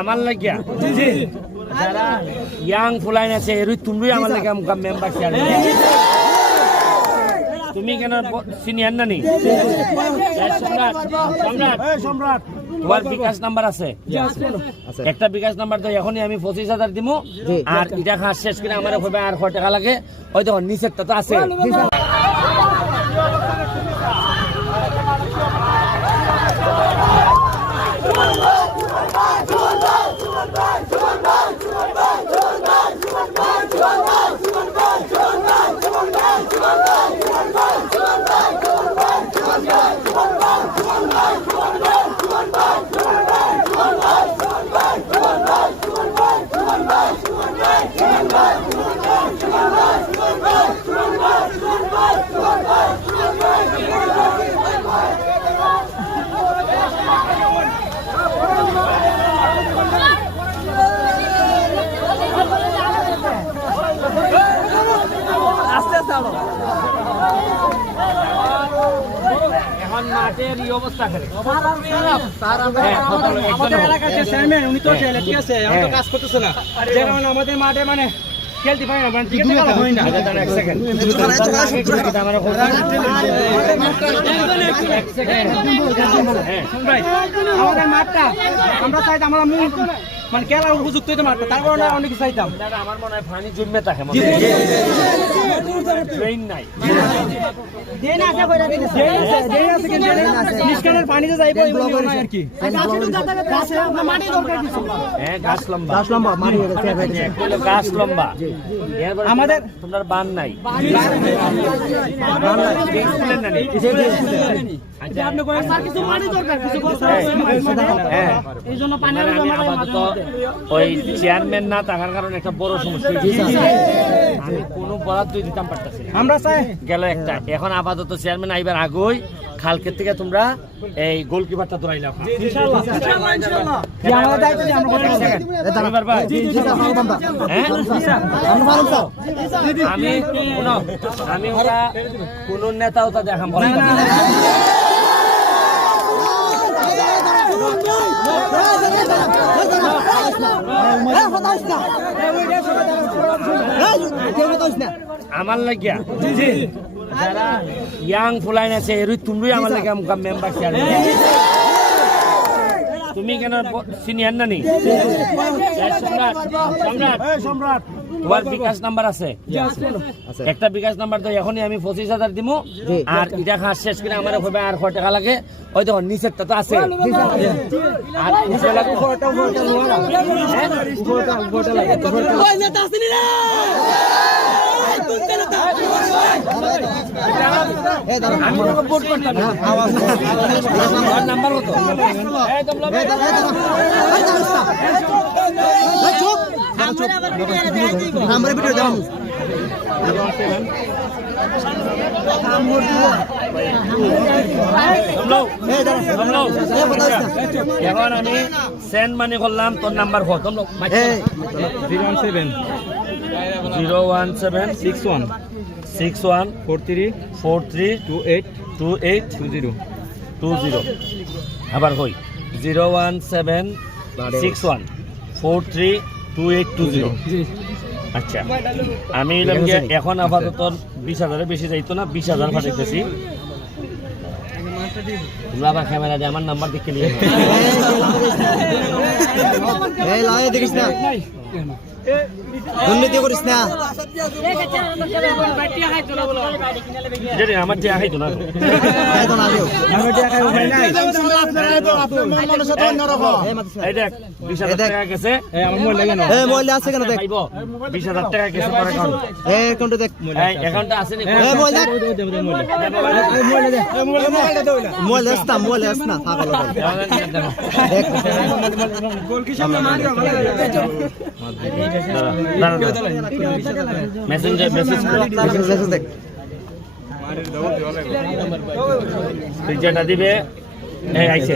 আমার লাগিয়া যারা ইয়াং ফুলাইন আছে এর তুমি আমার লাগে মেম্বার শেয়ার তুমি কেন সিনিয়র না নি সম্রাট সম্রাট সম্রাট তোমার বিকাশ নাম্বার আছে একটা বিকাশ নাম্বার তো এখনই আমি 25,000 দিব আর এটা খাস শেষ করে আমার হবে আর 100 টাকা লাগে ওই দেখো নিচেরটা তো আছে এখন মাঠের এই অবস্থা করে আমাদের এলাকার যে চেয়ারম্যান উনি তো জেলে ঠিক আছে এখন তো কাজ করতেছে না যে কারণে আমাদের মাঠে মানে খেলতে পারে না মানে টিকিট কাটা হয় না এক সেকেন্ড আমাদের মাঠটা আমরা চাইতাম আমরা মানে খেলার উপযুক্ত হইতে মাঠটা তারপর না অনেক চাইতাম আমার মনে হয় পানি জমে থাকে ট্রেন নাই নিষ্কানের পানিতে যাইবো আর কি গাছ লম্বা গাছ লম্বা আমাদের তোমার বান নাই ওই চেয়ারম্যান না থাকার কারণে একটা বড় সমস্যা আমি কোনো বরাদ্দ দিতাম পারতেছি আমরা চাই গেল একটা এখন আপাতত চেয়ারম্যান আইবার আগেই খালকের থেকে তোমরা এই গোলকিপারটা ধরাইলাম আমি ওরা কোন নেতাও তা দেখাম আমার লাগিয়া যারা ইয়াং ফুলাইন আছে এর তুমি আমার লাগে মেম্বার শেয়ার তুমি কেন সিনিয়র না নি সম্রাট সম্রাট সম্রাট তোমার বিকাশ নাম্বার আছে একটা বিকাশ নাম্বার তো এখনই আমি 25,000 দিব আর এটা খাস শেষ করে আমার হবে আর 100 টাকা লাগে ওই দেখো নিচেরটা তো আছে আর নিচে লাগে আমি ভোট করতাম নাম্বার কত নাম্বার ভিডিও দাও এখন আমি সেন্ড মানি করলাম তোর নাম্বার কত 01761 432820 আবার কই 01761432820 আচ্ছা আমি এখন আপাতত 20,000 বেশি যাইতো না 20,000 পাঠাইতেছি তোমরা আবার ক্যামেরা দিয়ে আমার নাম্বার দেখে নিয়ে দেখিস না দুর্নীতি করিস না আমার যে খাইতো না মেসেঞ্জার মেসেজ দেখ যেটা দিবে আইছে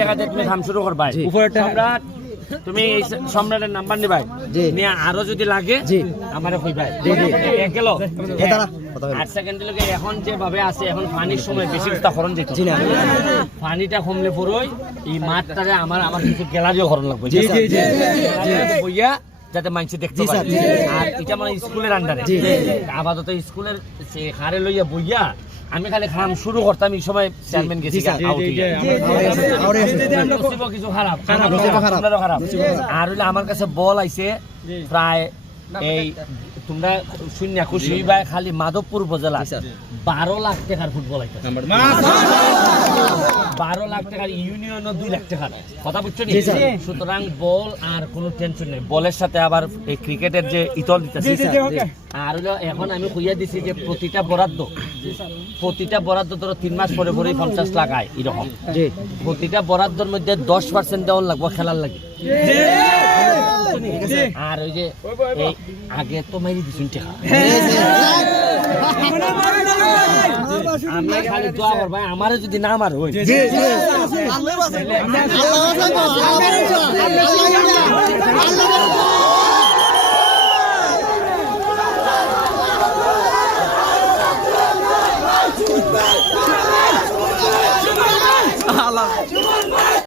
টাকা দিয়ে তুমি কাম শুরু করবা উপরে তুমি এই সম্রাটের নাম্বার নিবাই জি। নিয়ে আরো যদি লাগে জি। আমারে কইবাই জি, জি। গেল দাঁড়া, কথা বলি। 8 সেকেন্ড লগে এখন যেভাবে আছে এখন পানির সময় বেশি কথা করন যেত জি না। পানিটা কমলে পড়ই এই মাঠটারে আমার কিছু গ্যালারিও করন লাগবে জি, জি, জি। গ্যালারিতে বইয়া যাতে মানুষে দেখতে জি, পারে স্যার, জি। আর এটা মানে স্কুলের আন্ডারে জি, জি। আপাতত স্কুলের সে হারে লইয়া বইয়া আমি খালি খাম শুরু করতাম এই সময় চেয়ারম্যান গেছি আউট হইয়া আউরে আছে। নসিবও কিছু খারাপ নসিবও খারাপ। আপনারও খারাপ আর হইলে আমার কাছে বল আইছে প্রায় এই তোমরা শূন্য খুশি হইবা খালি মাধবপুর উপজেলা 12 লাখ টাকার ফুটবল আইছে 12 লাখ টাকার ইউনিয়নও 2 লাখ টাকার কথা বুঝছো নি? জি, স্যার। সুতরাং বল আর কোনো টেনশন নেই বলের সাথে আবার এই ক্রিকেটের যে ইতল দিতেছে আর হলো এখন আমি কইয়া দিছি যে প্রতিটা বরাদ্দ ধরো 3 মাস পরে পরেই 50 লাখ আয় এরকম জি। প্রতিটা বরাদ্দর মধ্যে 10% দেওয়ার লাগবে খেলার লাগে আর ওই যে এই আগে তো মাইরি দিছুন টাকা আমরা খালি দোয়া করবাই আমারে যদি না মার হই জি, জি। আল্লাহ